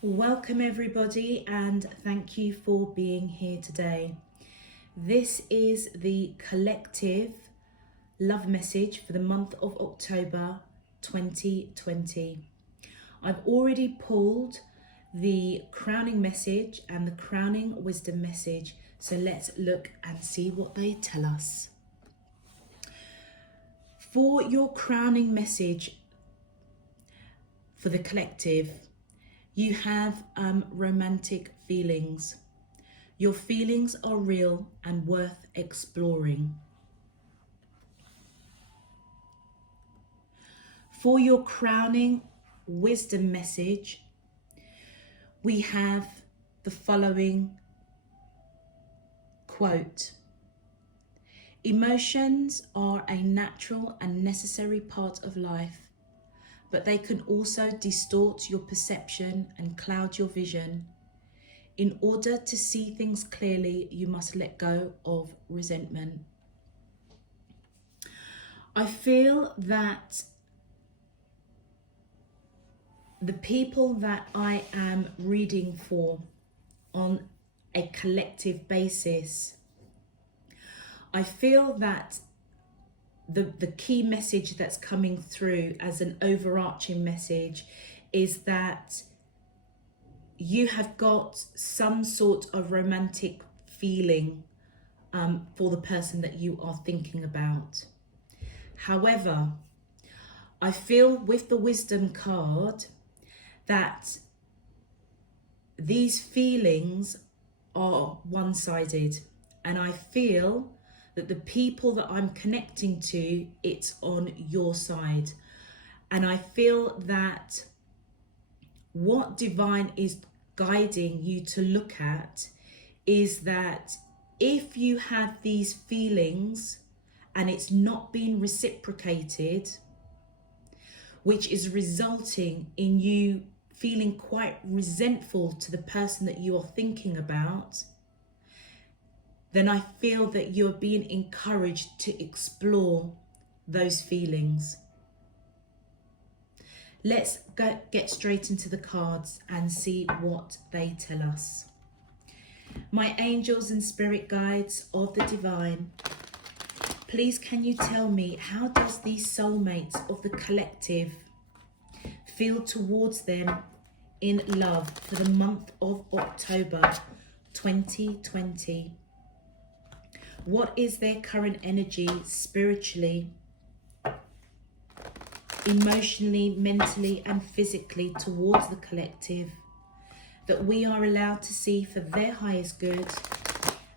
Welcome everybody, and thank you for being here today. This is the collective love message for the month of October 2020. I've already pulled the crowning message and the crowning wisdom message, so let's look and see what they tell us. For your crowning message for the collective, you have romantic feelings. Your feelings are real and worth exploring. For your crowning wisdom message, we have the following quote. Emotions are a natural and necessary part of life, but they can also distort your perception and cloud your vision. In order to see things clearly, you must let go of resentment. I feel that the people that I am reading for on a collective basis, I feel that the key message that's coming through as an overarching message is that you have got some sort of romantic feeling for the person that you are thinking about. However, I feel with the wisdom card that these feelings are one-sided, and I feel that the people that I'm connecting to, it's on your side. And I feel that what divine is guiding you to look at is that if you have these feelings and it's not being reciprocated, which is resulting in you feeling quite resentful to the person that you are thinking about, then I feel that you're being encouraged to explore those feelings. Let's get straight into the cards and see what they tell us. My angels and spirit guides of the divine, please can you tell me, how does these soulmates of the collective feel towards them in love for the month of October 2020? What is their current energy spiritually, emotionally, mentally and physically towards the collective, that we are allowed to see for their highest good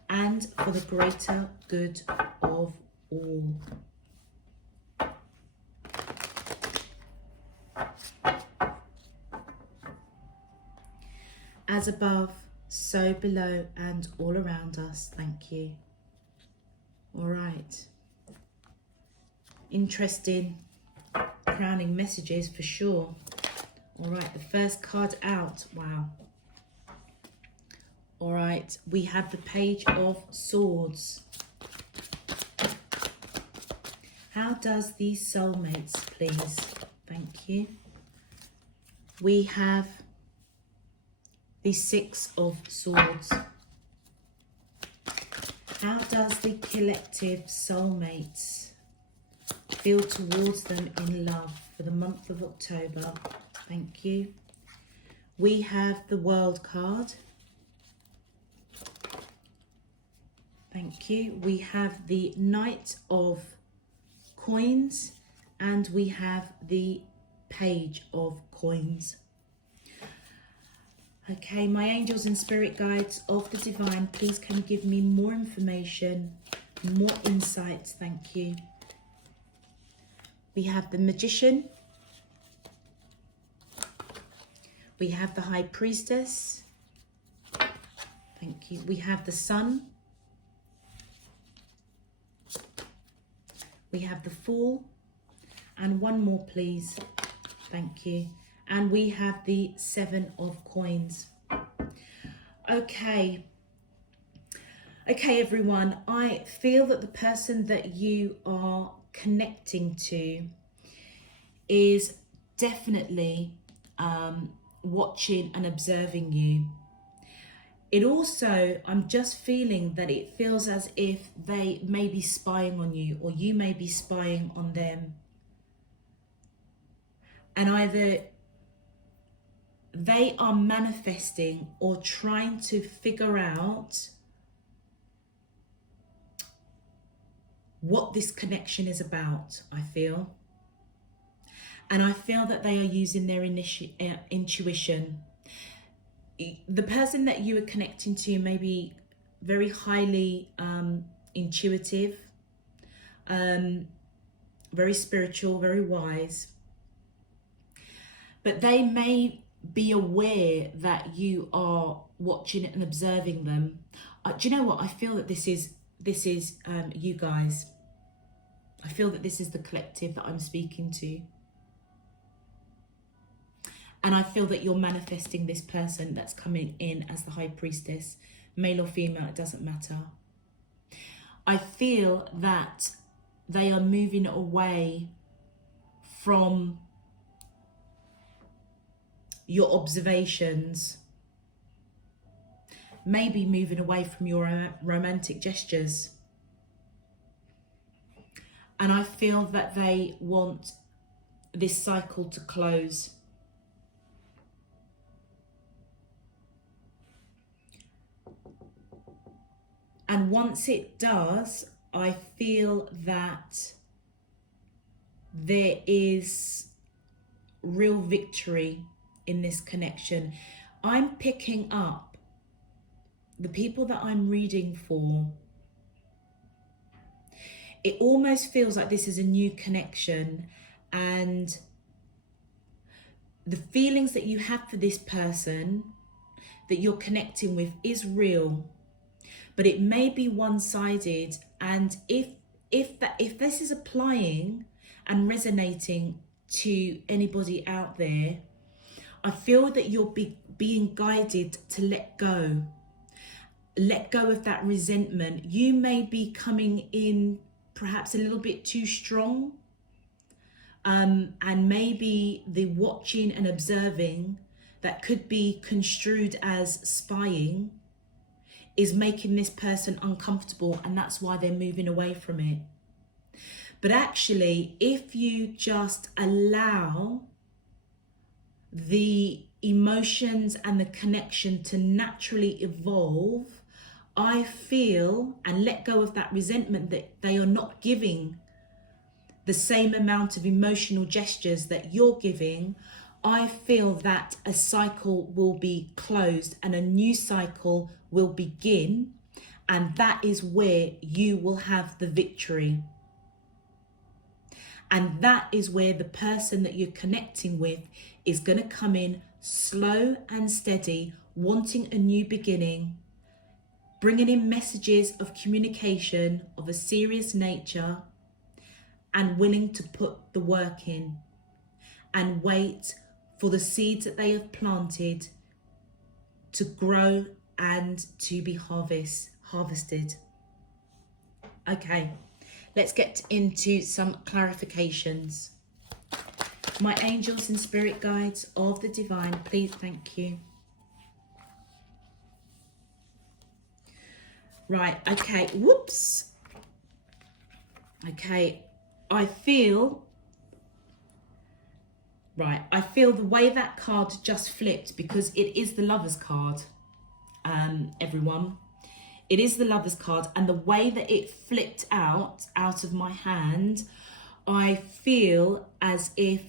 and for the greater good of all? As above, so below and all around us. Thank you. All right. Interesting crowning messages for sure. All right, the first card out. Wow. All right, we have the Page of Swords. How does these soulmates, please? Thank you. We have the Six of Swords. How does the collective soulmates feel towards them in love for the month of October? Thank you. We have the World card. Thank you. We have the Knight of Coins and we have the Page of Coins. Okay, my angels and spirit guides of the divine, please can you give me more information, more insights? Thank you. We have the Magician. We have the High Priestess. Thank you. We have the Sun. We have the Fool. And one more, please. Thank you. And we have the Seven of Coins. Okay, everyone. I feel that the person that you are connecting to is definitely watching and observing you. It also, I'm just feeling that it feels as if they may be spying on you, or you may be spying on them. And either they are manifesting or trying to figure out what this connection is about, I feel. And I feel that they are using their intuition. The person that you are connecting to may be very highly intuitive, very spiritual, very wise. But they may be aware that you are watching and observing them. Do you know what? I feel that this is you guys. I feel that this is the collective that I'm speaking to. And I feel that you're manifesting this person that's coming in as the high priestess, male or female, it doesn't matter. I feel that they are moving away from your observations, maybe moving away from your romantic gestures. And I feel that they want this cycle to close. And once it does, I feel that there is real victory in this connection. I'm picking up the people that I'm reading for. It almost feels like this is a new connection, and the feelings that you have for this person that you're connecting with is real. But it may be one-sided, and if this is applying and resonating to anybody out there, I feel that you're being guided to let go of that resentment. You may be coming in perhaps a little bit too strong, and maybe the watching and observing that could be construed as spying is making this person uncomfortable, and that's why they're moving away from it. But actually, if you just allow the emotions and the connection to naturally evolve, I feel, and let go of that resentment that they are not giving the same amount of emotional gestures that you're giving, I feel that a cycle will be closed and a new cycle will begin, and that is where you will have the victory. And that is where the person that you're connecting with is going to come in slow and steady, wanting a new beginning, bringing in messages of communication of a serious nature, and willing to put the work in and wait for the seeds that they have planted to grow and to be harvested. Okay, let's get into some clarifications. My angels and spirit guides of the divine, please, thank you. Right, okay, whoops. Okay, I feel the way that card just flipped, because it is the Lover's card, everyone. It is the Lover's card, and the way that it flipped out of my hand, I feel as if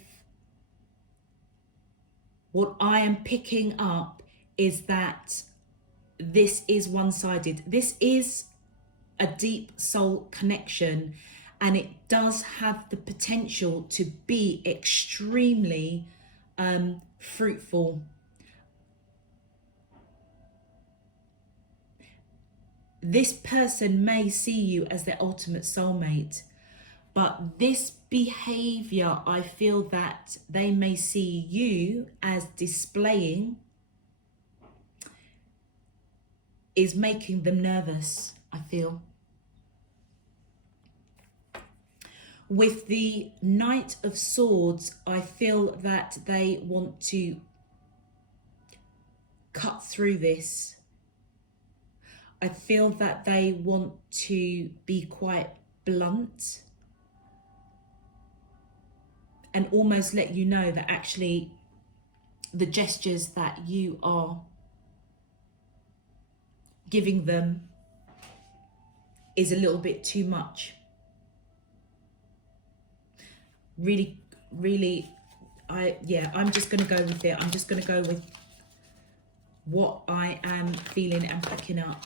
what I am picking up is that this is one-sided. This is a deep soul connection, and it does have the potential to be extremely fruitful. This person may see you as their ultimate soulmate, but this behavior, I feel that they may see you as displaying, is making them nervous, I feel. With the Knight of Swords, I feel that they want to cut through this. I feel that they want to be quite blunt and almost let you know that actually the gestures that you are giving them is a little bit too much. Really, I'm just going to go with it. I'm just going to go with what I am feeling and picking up.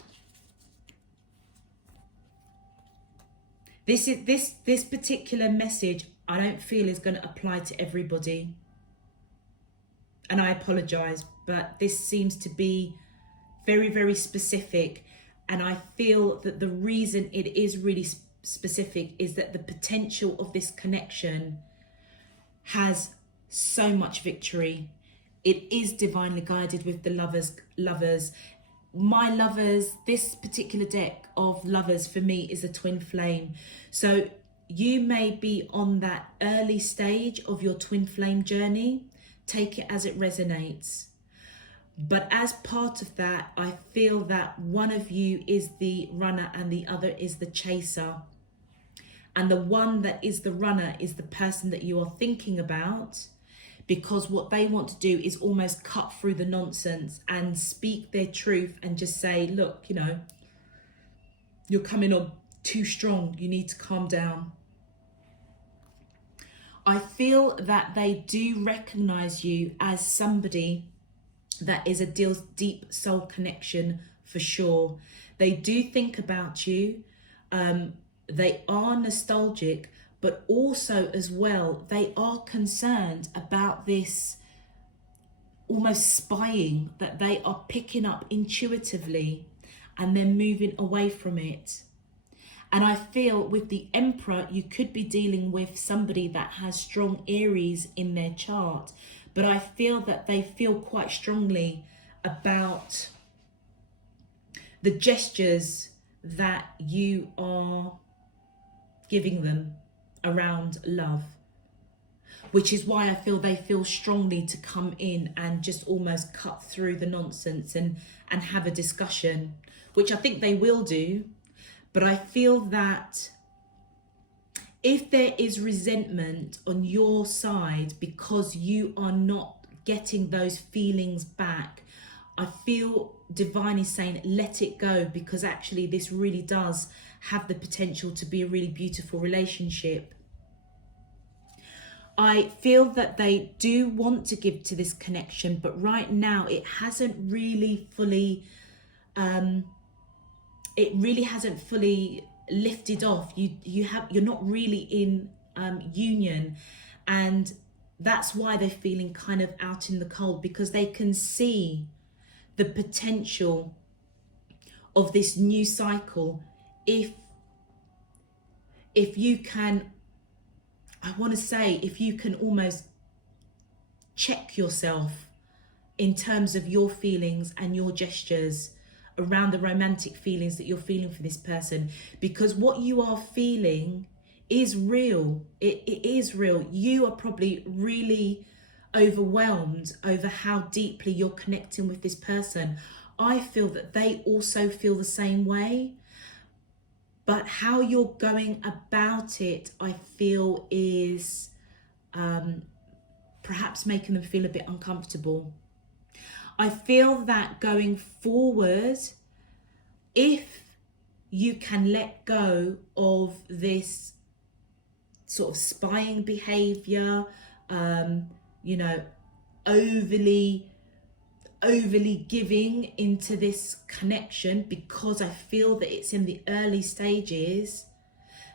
This particular message, I don't feel is going to apply to everybody. And I apologize, but this seems to be very, very specific. And I feel that the reason it is really specific is that the potential of this connection has so much victory. It is divinely guided with the lovers. My lovers, this particular deck of lovers for me is a twin flame. So you may be on that early stage of your twin flame journey. Take it as it resonates. But as part of that, I feel that one of you is the runner and the other is the chaser. And the one that is the runner is the person that you are thinking about, because what they want to do is almost cut through the nonsense and speak their truth and just say, look, you know, you're coming on too strong. You need to calm down. I feel that they do recognize you as somebody that is a deep soul connection for sure. They do think about you. They are nostalgic, but also as well, they are concerned about this almost spying that they are picking up intuitively and then moving away from it. And I feel with the Emperor, you could be dealing with somebody that has strong Aries in their chart, but I feel that they feel quite strongly about the gestures that you are giving them around love, which is why I feel they feel strongly to come in and just almost cut through the nonsense and have a discussion, which I think they will do. But I feel that if there is resentment on your side because you are not getting those feelings back, I feel divine is saying let it go, because actually this really does have the potential to be a really beautiful relationship. I feel that they do want to give to this connection, but right now it hasn't really fully hasn't fully lifted off. You're not really in union, and that's why they're feeling kind of out in the cold, because they can see the potential of this new cycle if you can, I want to say, if you can almost check yourself in terms of your feelings and your gestures around the romantic feelings that you're feeling for this person, because what you are feeling is real. It is real. You are probably really overwhelmed over how deeply you're connecting with this person. I feel that they also feel the same way, but how you're going about it, I feel, is perhaps making them feel a bit uncomfortable. I feel that going forward, if you can let go of this sort of spying behavior, overly giving into this connection, because I feel that it's in the early stages,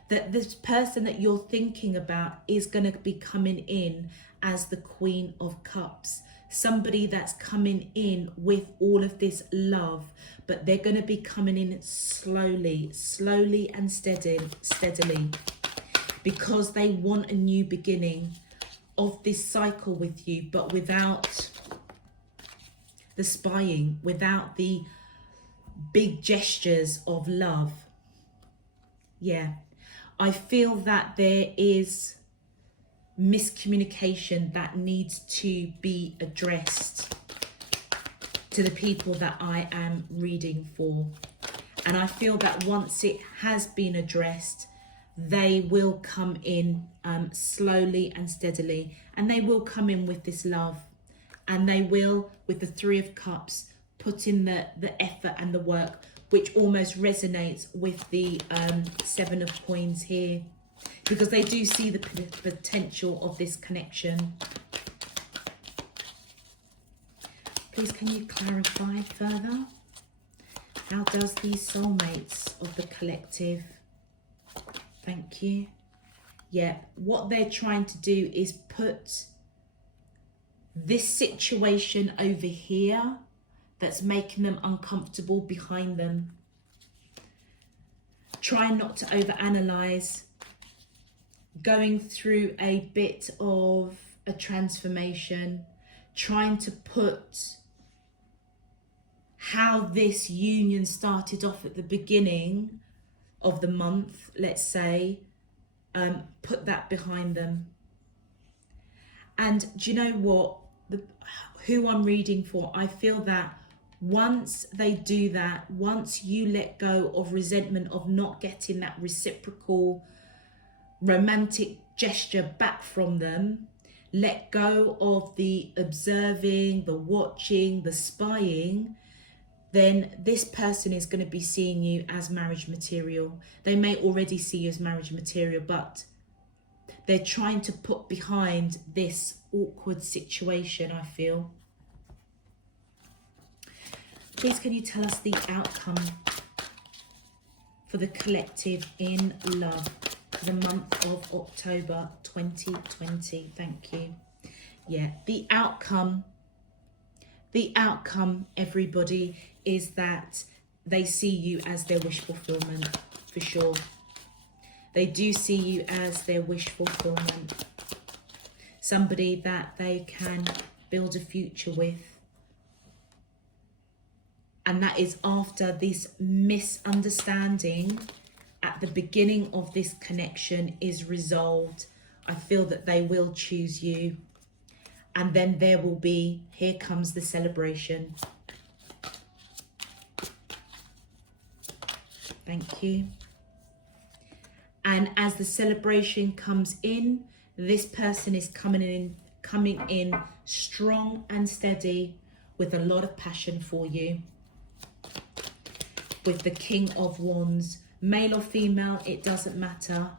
that this person that you're thinking about is going to be coming in as the Queen of Cups. Somebody that's coming in with all of this love, but they're going to be coming in slowly and steadily, because they want a new beginning of this cycle with you, but without the spying, without the big gestures of love. Yeah, I feel that there is miscommunication that needs to be addressed. to the people that I am reading for. And I feel that once it has been addressed, they will come in slowly and steadily. And they will come in with this love. And they will, with the Three of Cups, put in the effort and the work, which almost resonates with the Seven of Coins here. Because they do see the potential of this connection. Please, can you clarify further? How does these soulmates of the collective? Thank you. Yeah, what they're trying to do is put this situation over here that's making them uncomfortable behind them. Try not to overanalyze. Going through a bit of a transformation. Trying to put how this union started off at the beginning of the month, let's say, put that behind them. And do you know what? Who I'm reading for, I feel that once they do that, once you let go of resentment of not getting that reciprocal romantic gesture back from them, let go of the observing, the watching, the spying, then this person is going to be seeing you as marriage material. They may already see you as marriage material, but they're trying to put behind this awkward situation, I feel. Please, can you tell us the outcome for the collective in love for the month of October 2020? Thank you. Yeah, the outcome, everybody, is that they see you as their wish fulfillment, for sure. They do see you as their wish fulfillment. Somebody that they can build a future with. And that is after this misunderstanding at the beginning of this connection is resolved. I feel that they will choose you. And then there will be, here comes the celebration. Thank you. And as the celebration comes in, this person is coming in strong and steady with a lot of passion for you. With the King of Wands, male or female, it doesn't matter.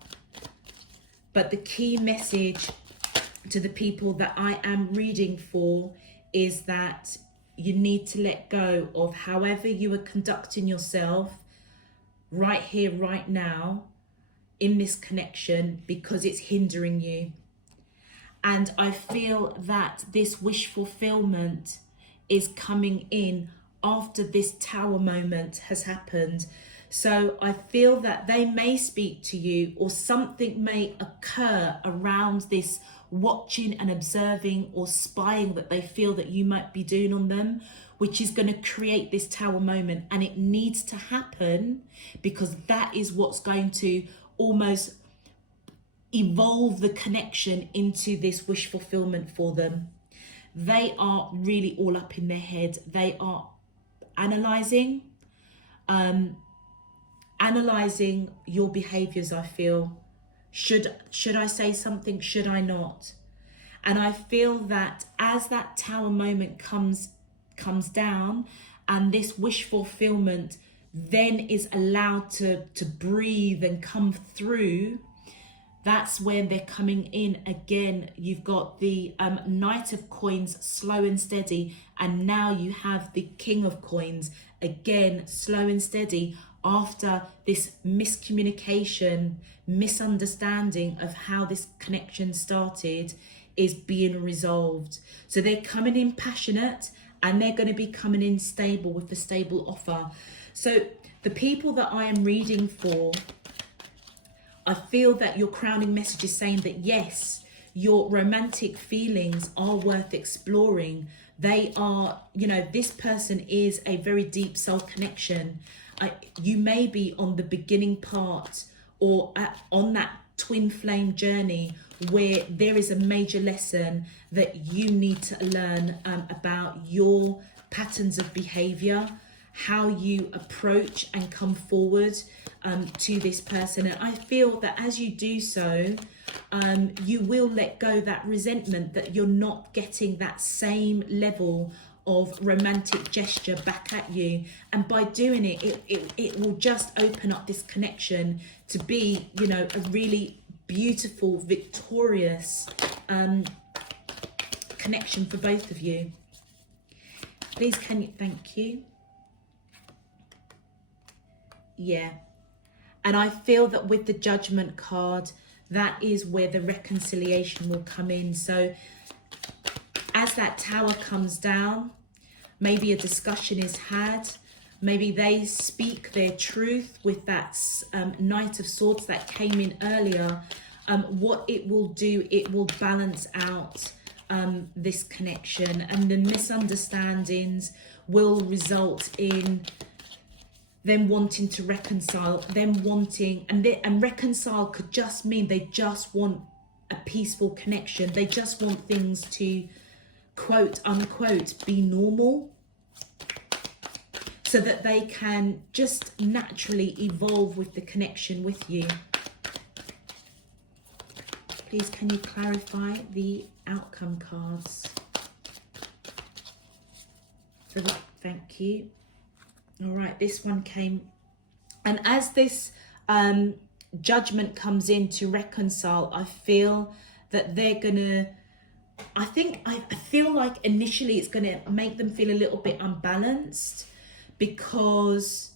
But the key message to the people that I am reading for is that you need to let go of however you are conducting yourself right here, right now, in this connection, because it's hindering you. And I feel that this wish fulfillment is coming in after this tower moment has happened. So I feel that they may speak to you, or something may occur around this watching and observing or spying that they feel that you might be doing on them, which is going to create this tower moment. And it needs to happen because that is what's going to almost evolve the connection into this wish fulfillment for them. They are really all up in their head. They are analyzing your behaviors. I feel, should I say something, should I not? And I feel that as that tower moment comes down and this wish fulfillment then is allowed to breathe and come through, that's when they're coming in again. You've got the Knight of Coins, slow and steady, and now you have the King of Coins, again slow and steady, after this miscommunication, misunderstanding of how this connection started is being resolved. So they're coming in passionate, and they're going to be coming in stable with the stable offer. So the people that I am reading for, I feel that your crowning message is saying that yes, your romantic feelings are worth exploring. They are, this person is a very deep soul connection. You may be on the beginning part or on that twin flame journey where there is a major lesson that you need to learn about your patterns of behavior, how you approach and come forward to this person. And I feel that as you do so, you will let go that resentment that you're not getting that same level of romantic gesture back at you. And by doing it will just open up this connection to be, you know, a really beautiful, victorious connection for both of you. Please, can you, thank you. Yeah. And I feel that with the Judgment card, that is where the reconciliation will come in. So as that Tower comes down, maybe a discussion is had. Maybe they speak their truth with that Knight of Swords that came in earlier. What it will do, it will balance out this connection, and the misunderstandings will result in them wanting to reconcile, them wanting, and reconcile could just mean they just want a peaceful connection. They just want things to, quote unquote, be normal, so that they can just naturally evolve with the connection with you. Please, can you clarify the outcome cards? Thank you. All right, this one came, and as this Judgment comes in to reconcile, I feel that they're gonna, I feel like initially it's gonna make them feel a little bit unbalanced, because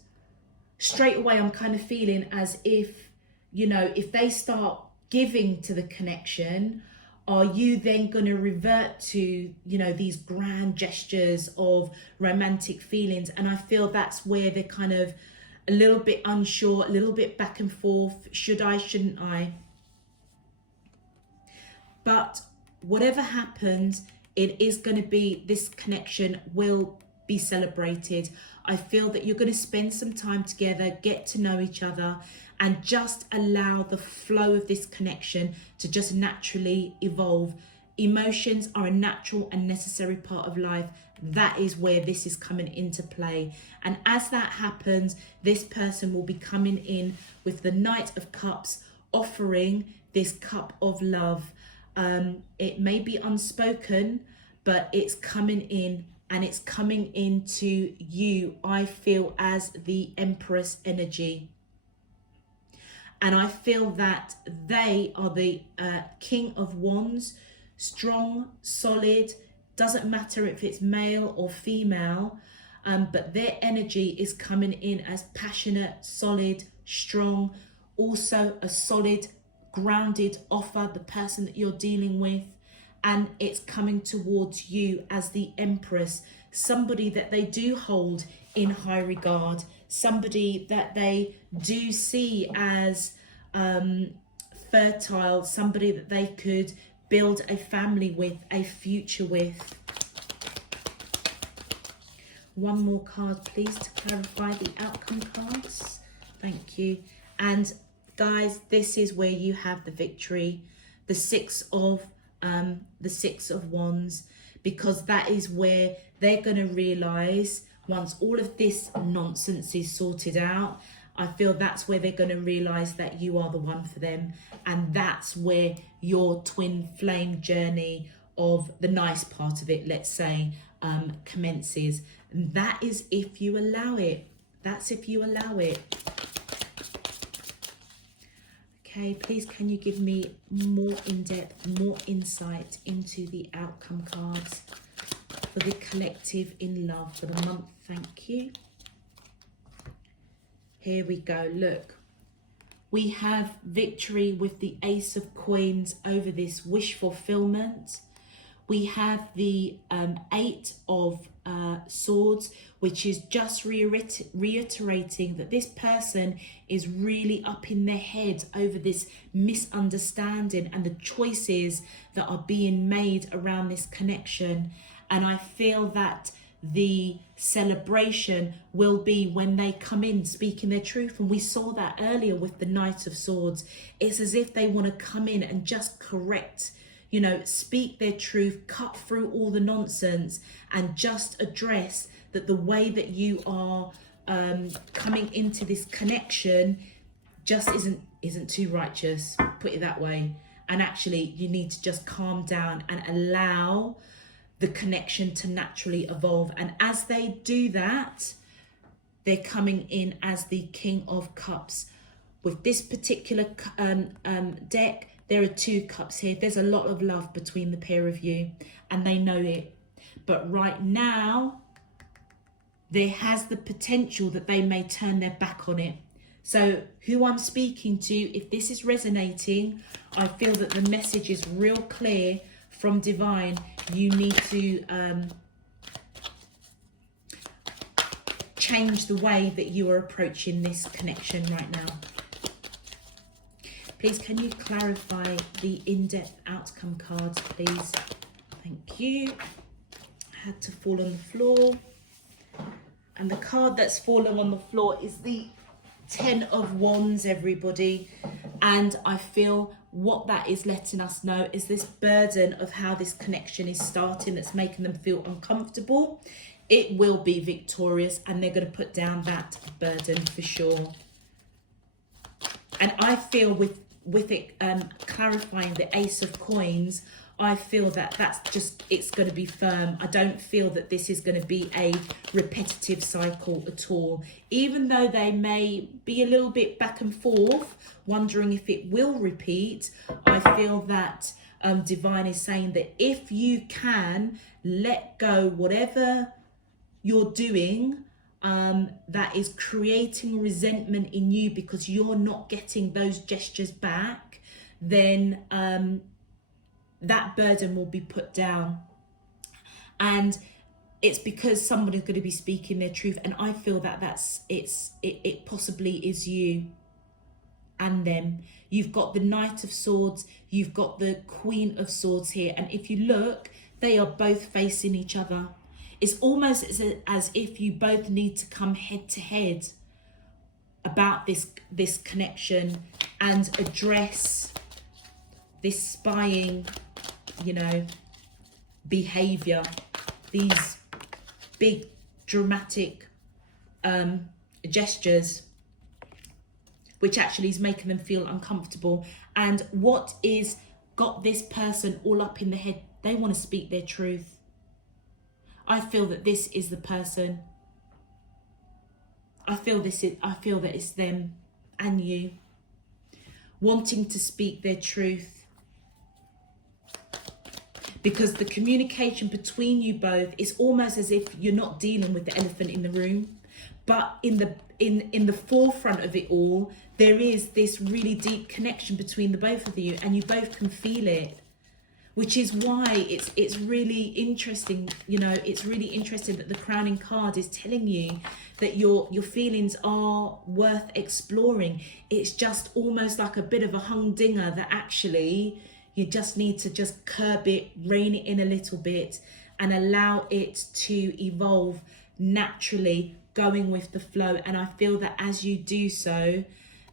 straight away I'm kind of feeling as if, you know, if they start giving to the connection, are you then going to revert to, you know, these grand gestures of romantic feelings? And I feel that's where they're kind of a little bit unsure, a little bit back and forth. Should I, shouldn't I? But whatever happens, it is going to be, this connection will be celebrated. I feel that you're going to spend some time together, get to know each other, and just allow the flow of this connection to just naturally evolve. Emotions are a natural and necessary part of life. That is where this is coming into play. And as that happens, this person will be coming in with the Knight of Cups, offering this cup of love. It may be unspoken, but it's coming in, and it's coming into you, I feel, as the Empress energy. And I feel that they are the King of Wands, strong, solid, doesn't matter if it's male or female, but their energy is coming in as passionate, solid, strong, also a solid, grounded offer, the person that you're dealing with. And it's coming towards you as the Empress, somebody that they do hold in high regard, somebody that they do see as fertile, somebody that they could build a family with, a future with. One more card, please, to clarify the outcome cards. Thank you. And guys, this is where you have the victory, the Six of Wands, because that is where they're going to realize, once all of this nonsense is sorted out, I feel that's where they're going to realize that you are the one for them. And that's where your twin flame journey of the nice part of it, let's say, commences. And that is if you allow it. That's if you allow it. Okay, please, can you give me more in-depth, more insight into the outcome cards for the collective in love for the month? Thank you. Here we go. Look, we have victory with the Ace of Coins over this wish fulfillment. We have the Eight of Swords, which is just reiterating that this person is really up in their head over this misunderstanding and the choices that are being made around this connection. And I feel that the celebration will be when they come in speaking their truth. And we saw that earlier with the Knight of Swords. It's as if they want to come in and just correct, you know, speak their truth, cut through all the nonsense, and just address that the way that you are coming into this connection just isn't too righteous, put it that way. And actually you need to just calm down and allow the connection to naturally evolve. And as they do that, they're coming in as the King of Cups. With this particular deck, there are 2 cups here. There's a lot of love between the pair of you, and they know it. But right now, there has the potential that they may turn their back on it. So who I'm speaking to, if this is resonating, I feel that the message is real clear from Divine. You need to change the way that you are approaching this connection right now. Please, can you clarify the in-depth outcome cards, please? Thank you. I had to fall on the floor. And the card that's fallen on the floor is the 10 of Wands, everybody. And I feel what that is letting us know is this burden of how this connection is starting that's making them feel uncomfortable. It will be victorious, and they're going to put down that burden for sure. And I feel with it clarifying the Ace of Coins, I feel that it's going to be firm. I don't feel that this is going to be a repetitive cycle at all. Even though they may be a little bit back and forth, wondering if it will repeat, I feel that Divine is saying that if you can let go whatever you're doing, that is creating resentment in you because you're not getting those gestures back, then that burden will be put down. And it's because somebody's going to be speaking their truth. And I feel that it possibly is you and them. You've got the Knight of Swords, you've got the Queen of Swords here. And if you look, they are both facing each other. It's almost as if you both need to come head to head about this connection and address this spying, you know, behavior, these big dramatic gestures, which actually is making them feel uncomfortable. And what is got this person all up in the head? They want to speak their truth. I feel that this is the person. I feel that it's them and you wanting to speak their truth. Because the communication between you both is almost as if you're not dealing with the elephant in the room, but in the forefront of it all, there is this really deep connection between the both of you, and you both can feel it. Which is why it's really interesting, you know, it's really interesting that the crowning card is telling you that your feelings are worth exploring. It's just almost like a bit of a humdinger that actually you just need to just curb it, rein it in a little bit, and allow it to evolve naturally, going with the flow. And I feel that as you do so,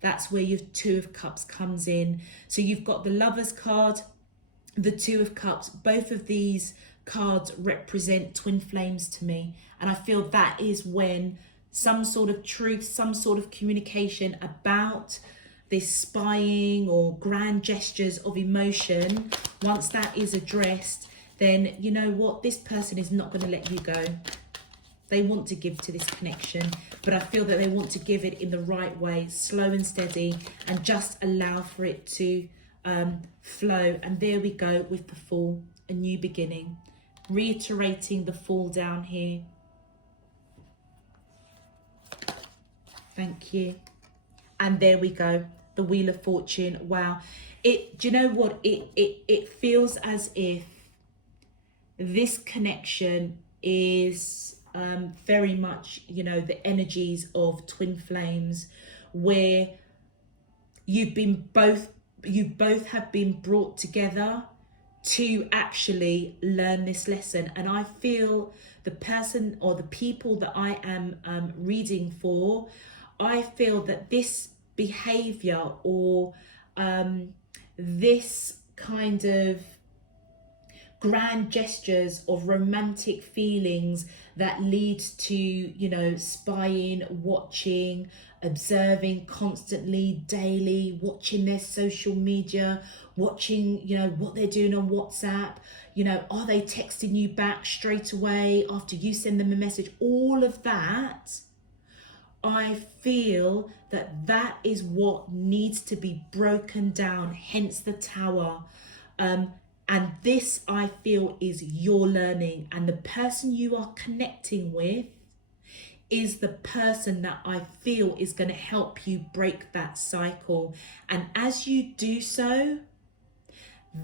that's where your 2 of Cups comes in. So you've got the Lovers card, the 2 of Cups. Both of these cards represent twin flames to me, and I feel that is when some sort of truth, some sort of communication about this spying or grand gestures of emotion, once that is addressed, then you know what, this person is not going to let you go. They want to give to this connection, but I feel that they want to give it in the right way, slow and steady, and just allow for it to flow. And there we go with the Fool, a new beginning, reiterating the Fall down here. Thank you. And there we go, the Wheel of Fortune. Wow. Do you know what, it feels as if this connection is very much, you know, the energies of twin flames, where you both have been brought together to actually learn this lesson. And I feel the person or the people that I am reading for, I feel that this behavior or this kind of grand gestures of romantic feelings that lead to, you know, spying, watching, observing constantly, daily, watching their social media, watching, you know, what they're doing on WhatsApp. You know, are they texting you back straight away after you send them a message? All of that, I feel that that is what needs to be broken down, hence the tower. And this, I feel, is your learning. And the person you are connecting with is the person that I feel is going to help you break that cycle. And as you do so,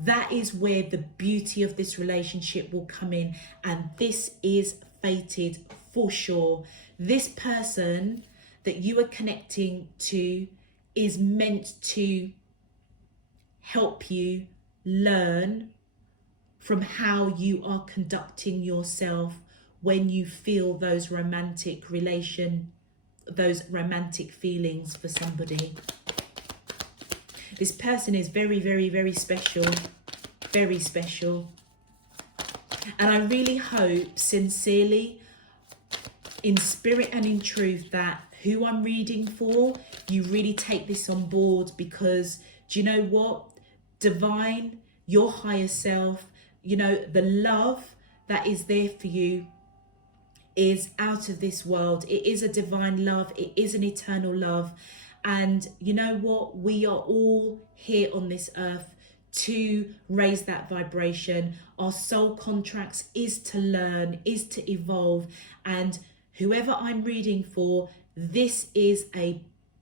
that is where the beauty of this relationship will come in. And this is fated for sure. This person that you are connecting to is meant to help you learn from how you are conducting yourself when you feel those romantic feelings for somebody. This person is very, very, very special, very special. And I really hope, sincerely, in spirit and in truth, that who I'm reading for, you really take this on board, because do you know what? Divine, your higher self, you know, the love that is there for you is out of this world. It is a divine love. It is an eternal love. And you know what? We are all here on this earth to raise that vibration. Our soul contracts is to learn, is to evolve. And whoever I'm reading for, this is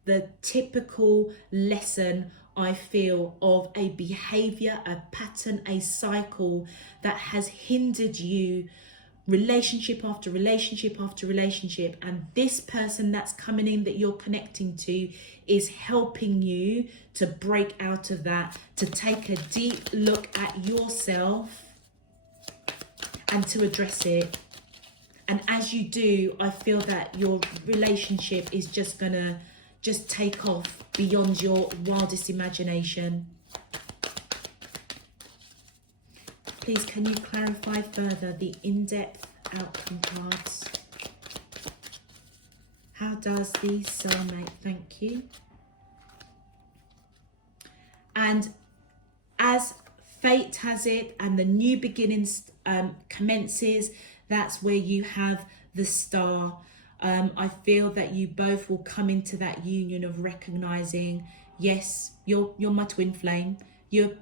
the typical lesson, I feel, of a behavior, a pattern, a cycle that has hindered you relationship after relationship after relationship. And this person that's coming in, that you're connecting to, is helping you to break out of that, to take a deep look at yourself and to address it. And as you do, I feel that your relationship is just gonna take off beyond your wildest imagination. Please, can you clarify further the in-depth outcome cards? How does the soulmate? Thank you. And as fate has it, and the new beginnings commences, that's where you have the star. I feel that you both will come into that union of recognizing, yes, you're my twin flame. You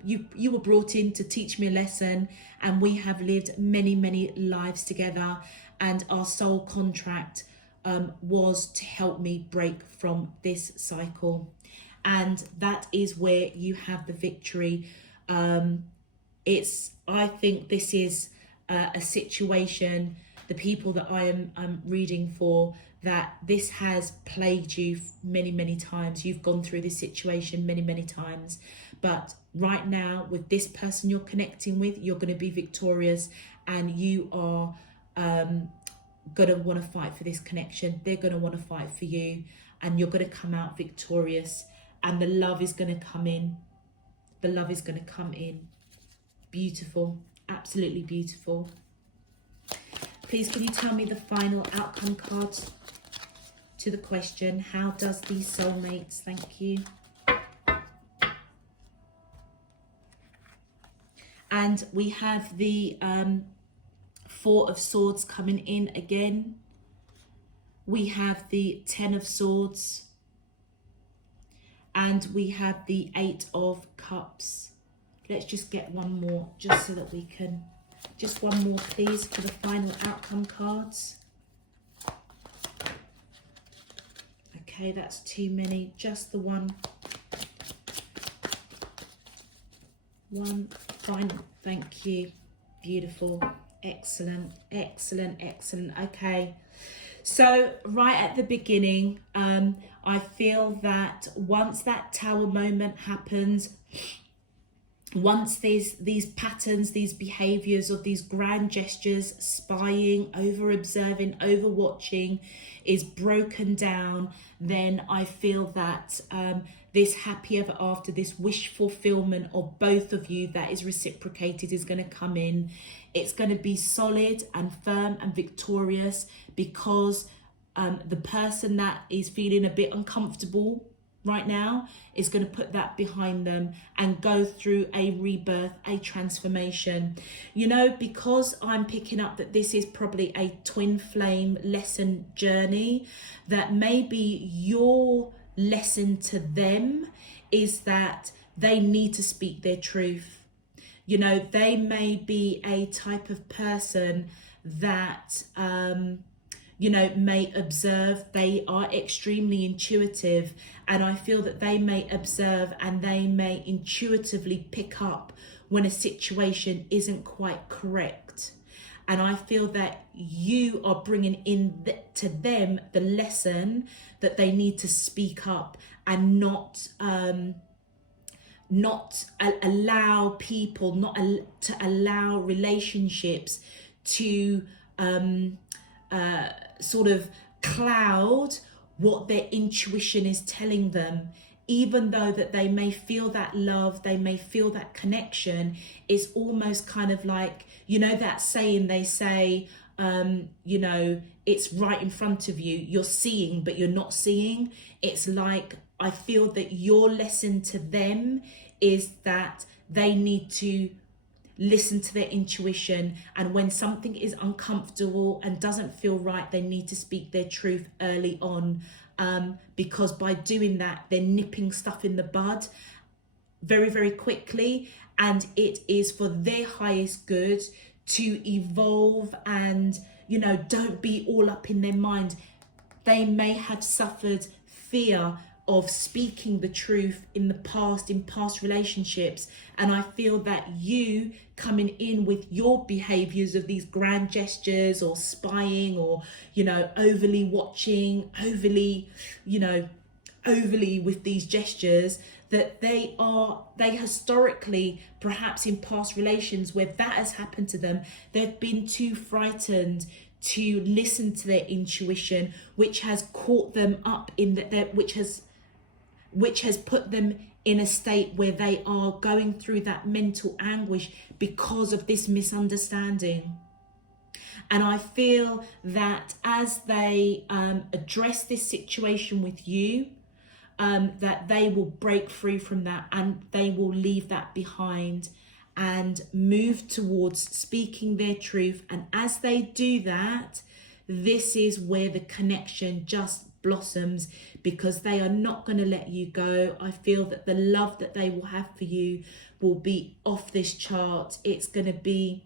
were brought in to teach me a lesson, and we have lived many, many lives together, and our soul contract was to help me break from this cycle. And that is where you have the victory. I think this is a situation, the people that I am reading for, that this has plagued you many, many times. You've gone through this situation many, many times. But right now, with this person you're connecting with, you're going to be victorious, and you are going to want to fight for this connection. They're going to want to fight for you, and you're going to come out victorious, and the love is going to come in. The love is going to come in. Beautiful. Absolutely beautiful. Please, can you tell me the final outcome card to the question, how does these soulmates? Thank you. And we have the Four of Swords coming in again. We have the Ten of Swords. And we have the Eight of Cups. Let's just get one more, just so that we can... Just one more, please, for the final outcome cards. Okay, that's too many. Just the one. One final. Thank you. Beautiful. Excellent. Excellent. Excellent. Okay. So right at the beginning, I feel that once that tower moment happens, once these patterns, these behaviors of these grand gestures, spying, over observing, over watching is broken down, then I feel that this happy ever after, this wish fulfillment of both of you that is reciprocated is going to come in. It's going to be solid and firm and victorious, because the person that is feeling a bit uncomfortable right now is going to put that behind them and go through a rebirth, a transformation. You know, because I'm picking up that this is probably a twin flame lesson journey, that maybe your lesson to them is that they need to speak their truth. You know, they may be a type of person that you know, may observe. They are extremely intuitive, and I feel that they may observe and they may intuitively pick up when a situation isn't quite correct. And I feel that you are bringing in to them the lesson that they need to speak up and not allow people, to allow relationships to sort of cloud what their intuition is telling them. Even though that they may feel that love, they may feel that connection, it's almost kind of like, you know, that saying they say, you know, it's right in front of you, you're seeing but you're not seeing. It's like, I feel that your lesson to them is that they need to listen to their intuition, and when something is uncomfortable and doesn't feel right, they need to speak their truth early on, because by doing that, they're nipping stuff in the bud very, very quickly, and it is for their highest good to evolve. And, you know, don't be all up in their mind. They may have suffered fear of speaking the truth in the past, in past relationships, and I feel that you coming in with your behaviors of these grand gestures or spying, or, you know, overly watching, overly with these gestures, that they historically, perhaps in past relations where that has happened to them, they've been too frightened to listen to their intuition, which has caught them up in that, which has put them in a state where they are going through that mental anguish because of this misunderstanding. And I feel that as they address this situation with you, that they will break free from that, and they will leave that behind and move towards speaking their truth. And as they do that, this is where the connection just blossoms, because they are not going to let you go. I feel that the love that they will have for you will be off this chart. It's going to be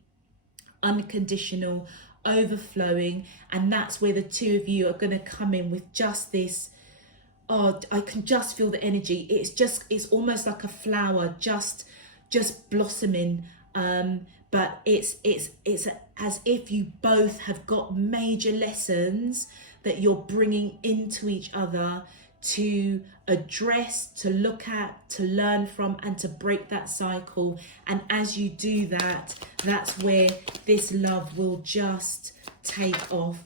unconditional, overflowing, and that's where the two of you are going to come in with just this, oh, I can just feel the energy. It's almost like a flower just blossoming, but it's as if you both have got major lessons that you're bringing into each other to address, to look at, to learn from, and to break that cycle. And as you do that, that's where this love will just take off.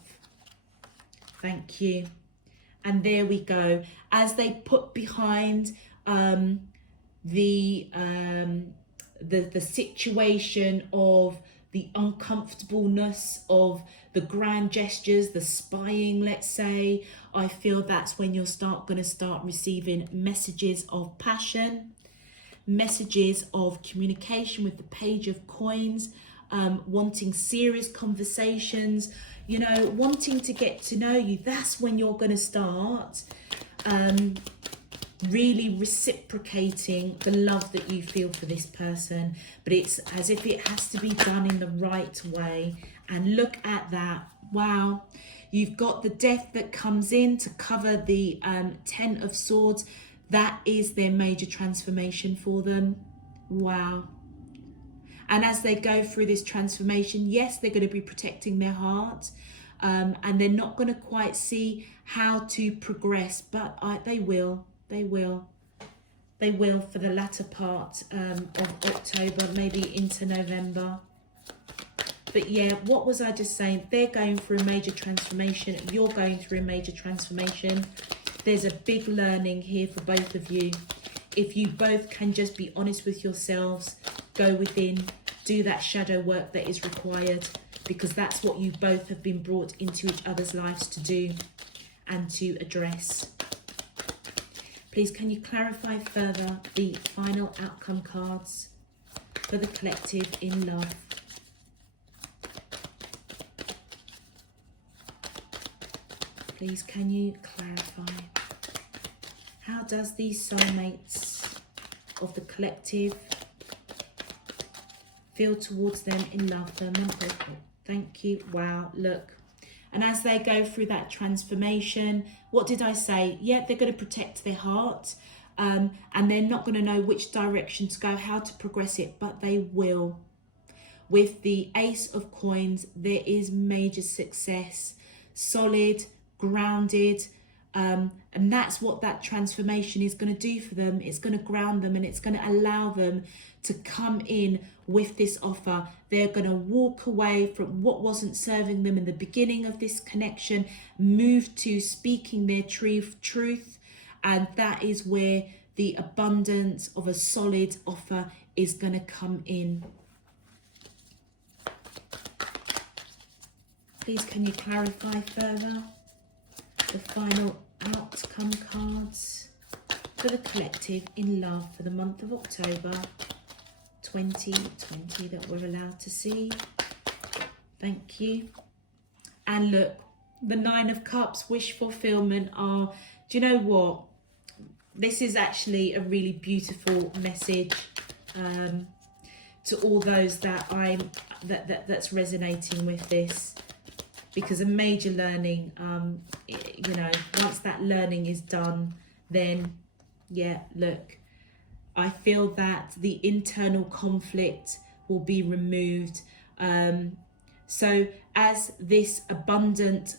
Thank you. And there we go. As they put behind the situation of the uncomfortableness of the grand gestures, the spying, let's say, I feel that's when you're going to start receiving messages of passion, messages of communication with the Page of Coins, wanting serious conversations, you know, wanting to get to know you. That's when you're going to start really reciprocating the love that you feel for this person. But it's as if it has to be done in the right way. And look at that. Wow. You've got the Death that comes in to cover the Ten of Swords. That is their major transformation for them. Wow. And as they go through this transformation, yes, they're going to be protecting their heart, and they're not going to quite see how to progress, but they will. They They will for the latter part of October, maybe into November. But yeah, what was I just saying? They're going through a major transformation. You're going through a major transformation. There's a big learning here for both of you. If you both can just be honest with yourselves, go within, do that shadow work that is required, because that's what you both have been brought into each other's lives to do and to address. Please, can you clarify further the final outcome cards for the collective in love? Please, can you clarify? How does these soulmates of the collective feel towards them in love for a month? Thank you. Wow, look. And as they go through that transformation, what did I say? Yeah, they're going to protect their heart, and they're not going to know which direction to go, how to progress it, but they will. With the Ace of Coins, there is major success, solid, grounded, and that's what that transformation is going to do for them. It's going to ground them, and it's going to allow them to come in with this offer. They're going to walk away from what wasn't serving them in the beginning of this connection, move to speaking their truth, and that is where the abundance of a solid offer is going to come in. Please, can you clarify further the final outcome cards for the collective in love for the month of October 2020 that we're allowed to see? Thank you. And look, the Nine of Cups, wish fulfillment. Are, do you know what? This is actually a really beautiful message to all those that that's resonating with this. Because a major learning, you know, once that learning is done, then, yeah, look, I feel that the internal conflict will be removed. So as this abundance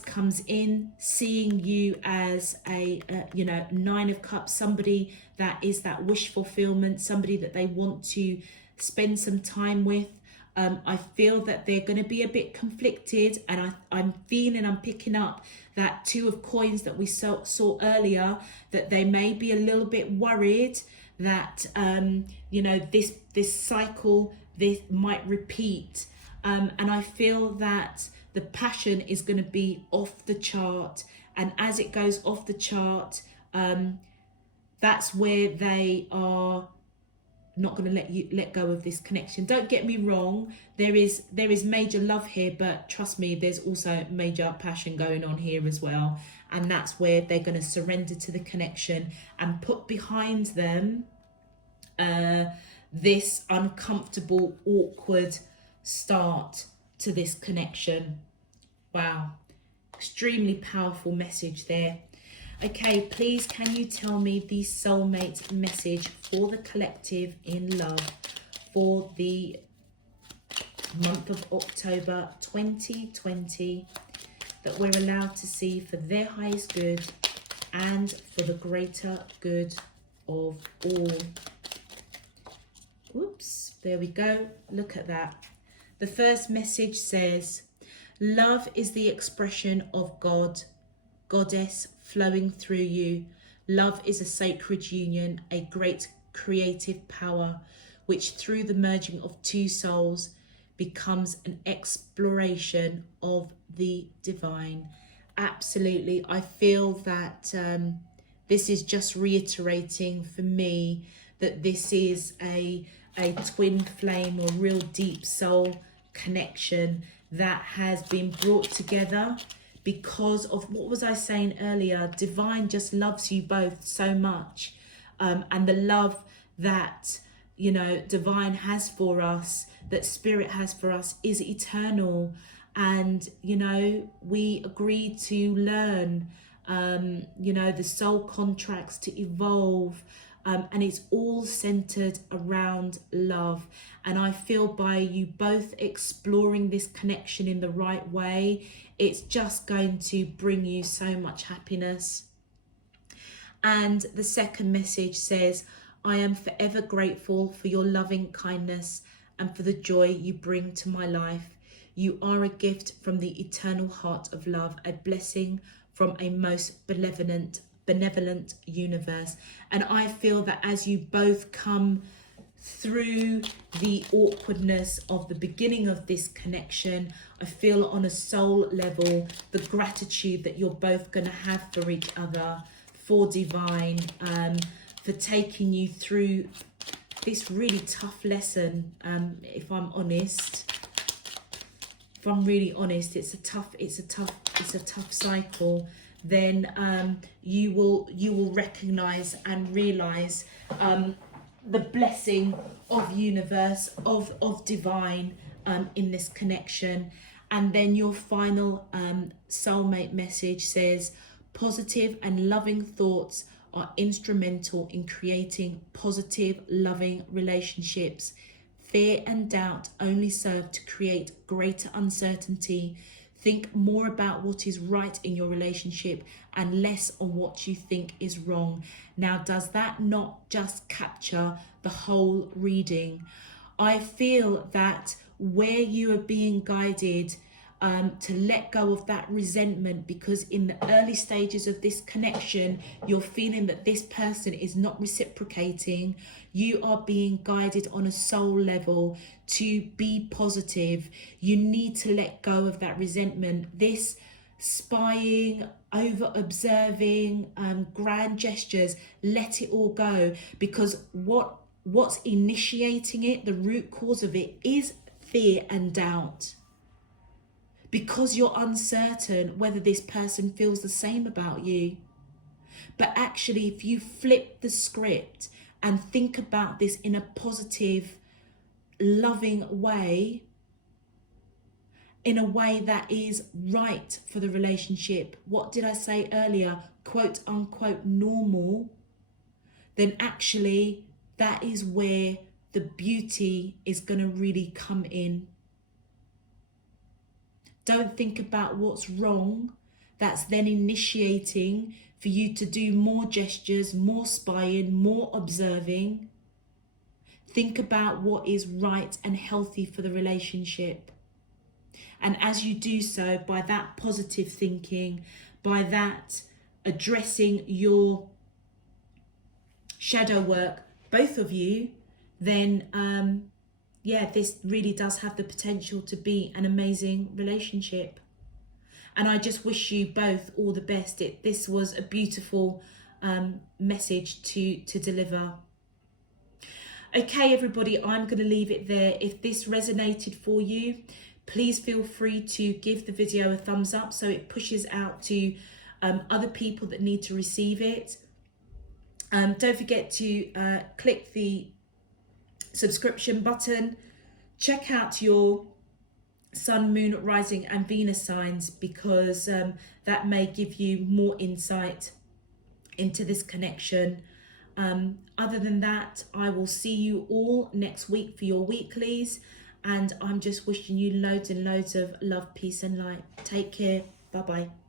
comes in, seeing you as a, you know, Nine of Cups, somebody that is that wish fulfillment, somebody that they want to spend some time with, I feel that they're going to be a bit conflicted, and I'm picking up that Two of Coins that we saw earlier, that they may be a little bit worried that, you know, this cycle, this might repeat. And I feel that the passion is going to be off the chart. And as it goes off the chart, that's where they are not going to let go of this connection. Don't get me wrong, there is major love here, but trust me, there's also major passion going on here as well, and that's where they're going to surrender to the connection and put behind them this uncomfortable, awkward start to this connection. Wow, extremely powerful message there. Okay, please, can you tell me the soulmate message for the collective in love for the month of October 2020 that we're allowed to see for their highest good and for the greater good of all? Whoops, there we go. Look at that. The first message says, love is the expression of God, Goddess flowing through you. Love is a sacred union, a great creative power, which through the merging of two souls becomes an exploration of the divine. Absolutely. I feel that this is just reiterating for me that this is a twin flame or real deep soul connection that has been brought together because of, what was I saying earlier? Divine just loves you both so much. And the love that, you know, divine has for us, that spirit has for us, is eternal. And, you know, we agreed to learn, you know, the soul contracts to evolve. And it's all centered around love. And I feel by you both exploring this connection in the right way, it's just going to bring you so much happiness. And the second message says, I am forever grateful for your loving kindness and for the joy you bring to my life. You are a gift from the eternal heart of love, a blessing from a most benevolent universe. And I feel that as you both come through the awkwardness of the beginning of this connection, I feel on a soul level the gratitude that you're both going to have for each other, for divine, for taking you through this really tough lesson. If I'm honest, if I'm really honest, it's a tough cycle. Then you will recognize and realize the blessing of universe, of divine in this connection. And then your final soulmate message says, positive and loving thoughts are instrumental in creating positive, loving relationships. Fear and doubt only serve to create greater uncertainty. Think more about what is right in your relationship and less on what you think is wrong. Now, does that not just capture the whole reading? I feel that where you are being guided to let go of that resentment, because in the early stages of this connection, you're feeling that this person is not reciprocating. You are being guided on a soul level to be positive. You need to let go of that resentment. This spying, over observing, grand gestures, let it all go, because what's initiating it, the root cause of it, is fear and doubt. Because you're uncertain whether this person feels the same about you. But actually, if you flip the script and think about this in a positive, loving way, in a way that is right for the relationship, what did I say earlier? Quote unquote normal, then actually that is where the beauty is going to really come in. Don't think about what's wrong. That's then initiating for you to do more gestures, more spying, more observing. Think about what is right and healthy for the relationship. And as you do so, by that positive thinking, by that addressing your shadow work, both of you, then this really does have the potential to be an amazing relationship. And I just wish you both all the best. This was a beautiful message to deliver. Okay, everybody, I'm going to leave it there. If this resonated for you, please feel free to give the video a thumbs up so it pushes out to other people that need to receive it. Don't forget to click the subscription button. Check out your sun, moon, rising and Venus signs, because that may give you more insight into this connection. Other than that, I will see you all next week for your weeklies, and I'm just wishing you loads and loads of love, peace and light. Take care. Bye bye.